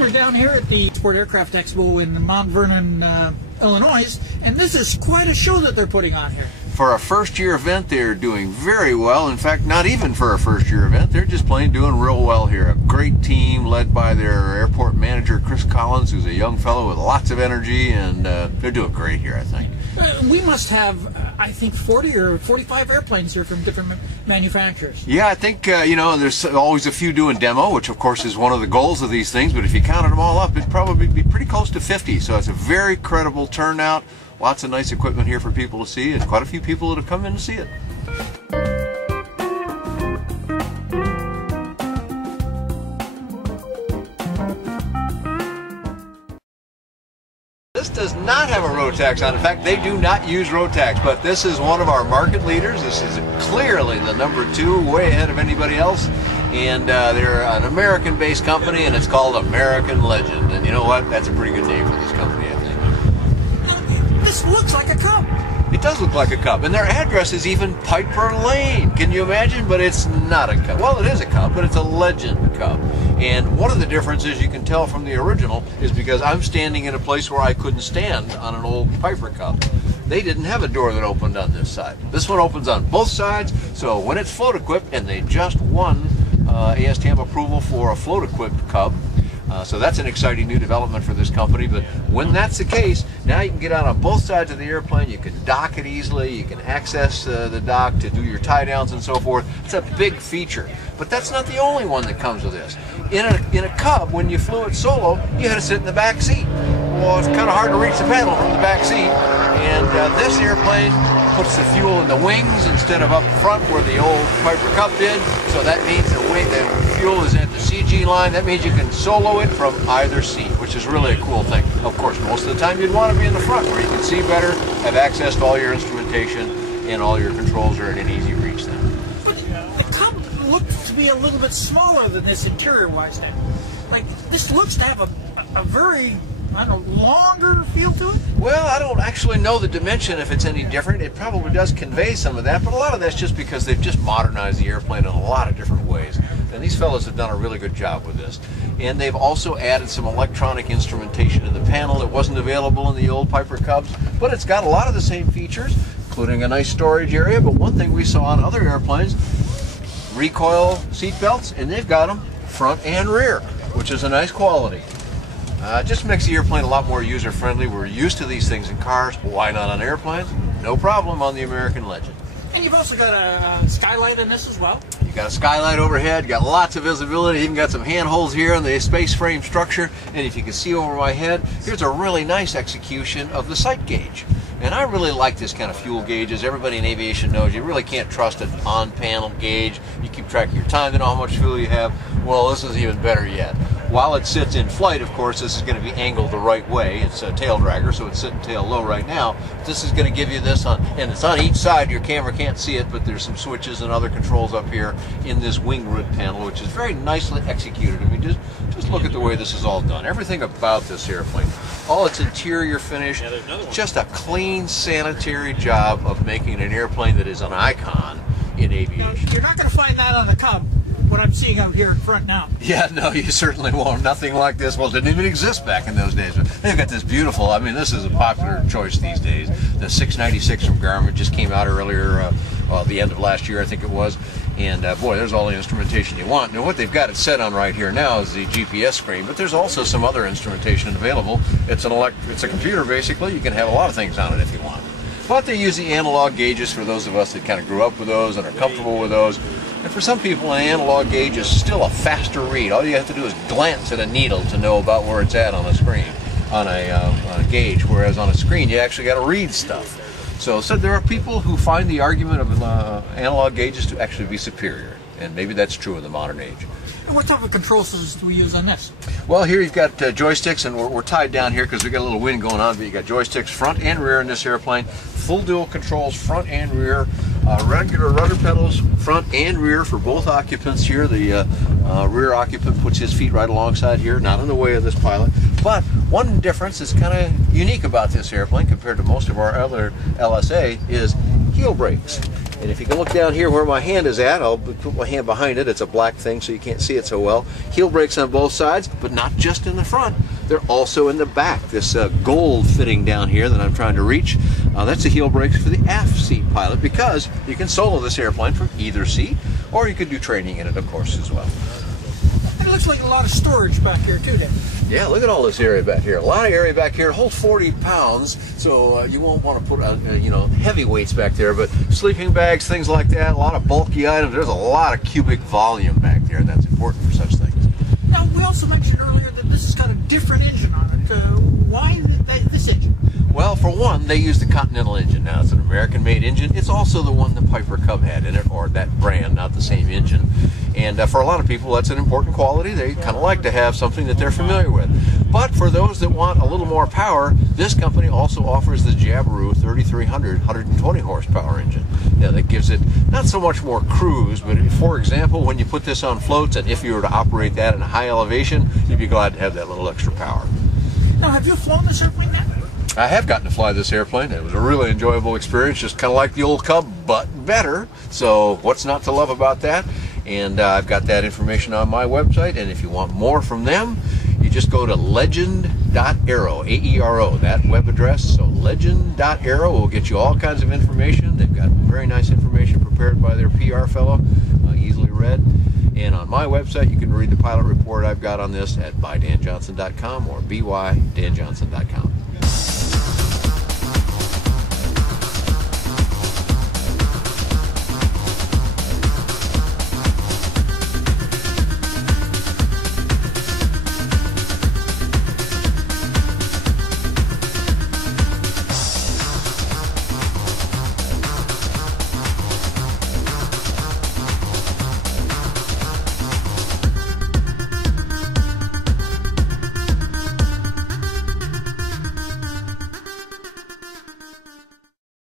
We're down here at the Sport Aircraft Expo in Mount Vernon, Illinois, and this is quite a show that they're putting on here. For a first-year event, they're doing very well. In fact, not even for a first-year event. They're just plain doing real well here. A great team led by their airport manager, Chris Collins, who's a young fellow with lots of energy, and they're doing great here, I think. We must have, I think, 40 or 45 airplanes here from different manufacturers. Yeah, I think, you know, there's always a few doing demo, which of course is one of the goals of these things, but if you counted them all up, it'd probably be pretty close to 50. So it's a very credible turnout. Lots of nice equipment here for people to see, and quite a few people that have come in to see it. This does not have a Rotax on. In fact, they do not use Rotax, but this is one of our market leaders. This is clearly the #2, way ahead of anybody else. And they're an American-based company, and it's called American Legend. And you know what? That's a pretty good name for this company, I think. This looks like a Cub. It does look like a Cub, and their address is even Piper Lane. Can you imagine? But it's not a Cub. Well, it is a Cub, but it's a Legend Cub. And one of the differences you can tell from the original is because I'm standing in a place where I couldn't stand on an old Piper Cub. They didn't have a door that opened on this side. This one opens on both sides, so when it's float equipped, and they just won ASTM approval for a float equipped Cub, so that's an exciting new development for this company. But when that's the case, now you can get out on both sides of the airplane, you can dock it easily, you can access the dock to do your tie downs and so forth. It's a big feature. But that's not the only one that comes with this. In a Cub, when you flew it solo, you had to sit in the back seat. Well, it's kind of hard to reach the pedal from the back seat. And this airplane puts the fuel in the wings instead of up front where the old Piper Cub did. So that means the fuel is at the CG line. That means you can solo it from either seat, which is really a cool thing. Of course, most of the time you'd want to be in the front where you can see better, have access to all your instrumentation, and all your controls are in easy reach then. But the Cub looks to be a little bit smaller than this interior-wise now. Like, this looks to have a very, I don't know, longer feel to it? Well, I don't actually know the dimension if it's any different. It probably does convey some of that, but a lot of that's just because they've just modernized the airplane in a lot of different ways. And these fellows have done a really good job with this. And they've also added some electronic instrumentation to the panel that wasn't available in the old Piper Cubs, but it's got a lot of the same features, including a nice storage area. But one thing we saw on other airplanes, recoil seat belts, and they've got them front and rear, which is a nice quality. Just makes the airplane a lot more user-friendly. We're used to these things in cars. Why not on airplanes? No problem on the American Legend. And you've also got a skylight in this as well. You got a skylight overhead, you got lots of visibility, even got some handholds here in the space frame structure. And if you can see over my head, here's a really nice execution of the sight gauge. And I really like this kind of fuel gauges. Everybody in aviation knows you really can't trust an on-panel gauge. You keep track of your time to know how much fuel you have. Well, this is even better yet. While it sits in flight, of course, this is going to be angled the right way. It's a tail dragger, so it's sitting tail low right now. This is going to give you this on, and it's on each side. Your camera can't see it, but there's some switches and other controls up here in this wing root panel, which is very nicely executed. I mean, just look at the way this is all done. Everything about this airplane, all its interior finish, just a clean, sanitary job of making an airplane that is an icon in aviation. You're not going to find that on the Cub, what I'm seeing out here in front now. Yeah, no, you certainly won't. Nothing like this. Well, it didn't even exist back in those days. They've got this beautiful, I mean, this is a popular choice these days. The 696 from Garmin just came out earlier, the end of last year, I think it was. And boy, there's all the instrumentation you want. Now, what they've got it set on right here now is the GPS screen, but there's also some other instrumentation available. It's a computer, basically. You can have a lot of things on it if you want. But they use the analog gauges for those of us that kind of grew up with those and are comfortable with those. And for some people, an analog gauge is still a faster read. All you have to do is glance at a needle to know about where it's at on a screen, on a gauge, whereas on a screen you actually got to read stuff. So there are people who find the argument of analog gauges to actually be superior, and maybe that's true in the modern age. And what type of control systems do we use on this? Well, here you've got joysticks, and we're tied down here because we've got a little wind going on, but you got joysticks front and rear in this airplane, full dual controls front and rear, regular rudder pedals front and rear for both occupants here. The rear occupant puts his feet right alongside here, not in the way of this pilot. But one difference that's kind of unique about this airplane compared to most of our other LSA is heel brakes. And if you can look down here where my hand is at, I'll put my hand behind it. It's a black thing, so you can't see it so well. Heel brakes on both sides, but not just in the front. They're also in the back. This gold fitting down here that I'm trying to reach, that's the heel brakes for the aft seat pilot, because you can solo this airplane from either seat, or you could do training in it, of course, as well. It looks like a lot of storage back here too, Dan. Yeah, look at all this area back here. A lot of area back here. It holds 40 pounds, so you won't want to put, you know, heavy weights back there, but sleeping bags, things like that, a lot of bulky items. There's a lot of cubic volume back there, and that's important for such things. Now, we also mentioned earlier that this has got a different engine on it. Why this engine? Well, for one, they use the Continental engine. Now, it's an American-made engine. It's also the one the Piper Cub had in it, or that brand, not the same engine. And for a lot of people, that's an important quality. They kind of like to have something that they're familiar with. But for those that want a little more power, this company also offers the Jabiru 3300 120 horsepower engine. Yeah, that gives it not so much more cruise, but for example, when you put this on floats, and if you were to operate that in a high elevation, you'd be glad to have that little extra power. Now, have you flown this airplane now? I have gotten to fly this airplane. It was a really enjoyable experience, just kind of like the old Cub, but better. So what's not to love about that? And I've got that information on my website, and if you want more from them, you just go to legend.aero, A-E-R-O, that web address. So legend.aero will get you all kinds of information. They've got very nice information prepared by their PR fellow, easily read. And on my website, you can read the pilot report I've got on this at bydanjohnson.com or bydanjohnson.com.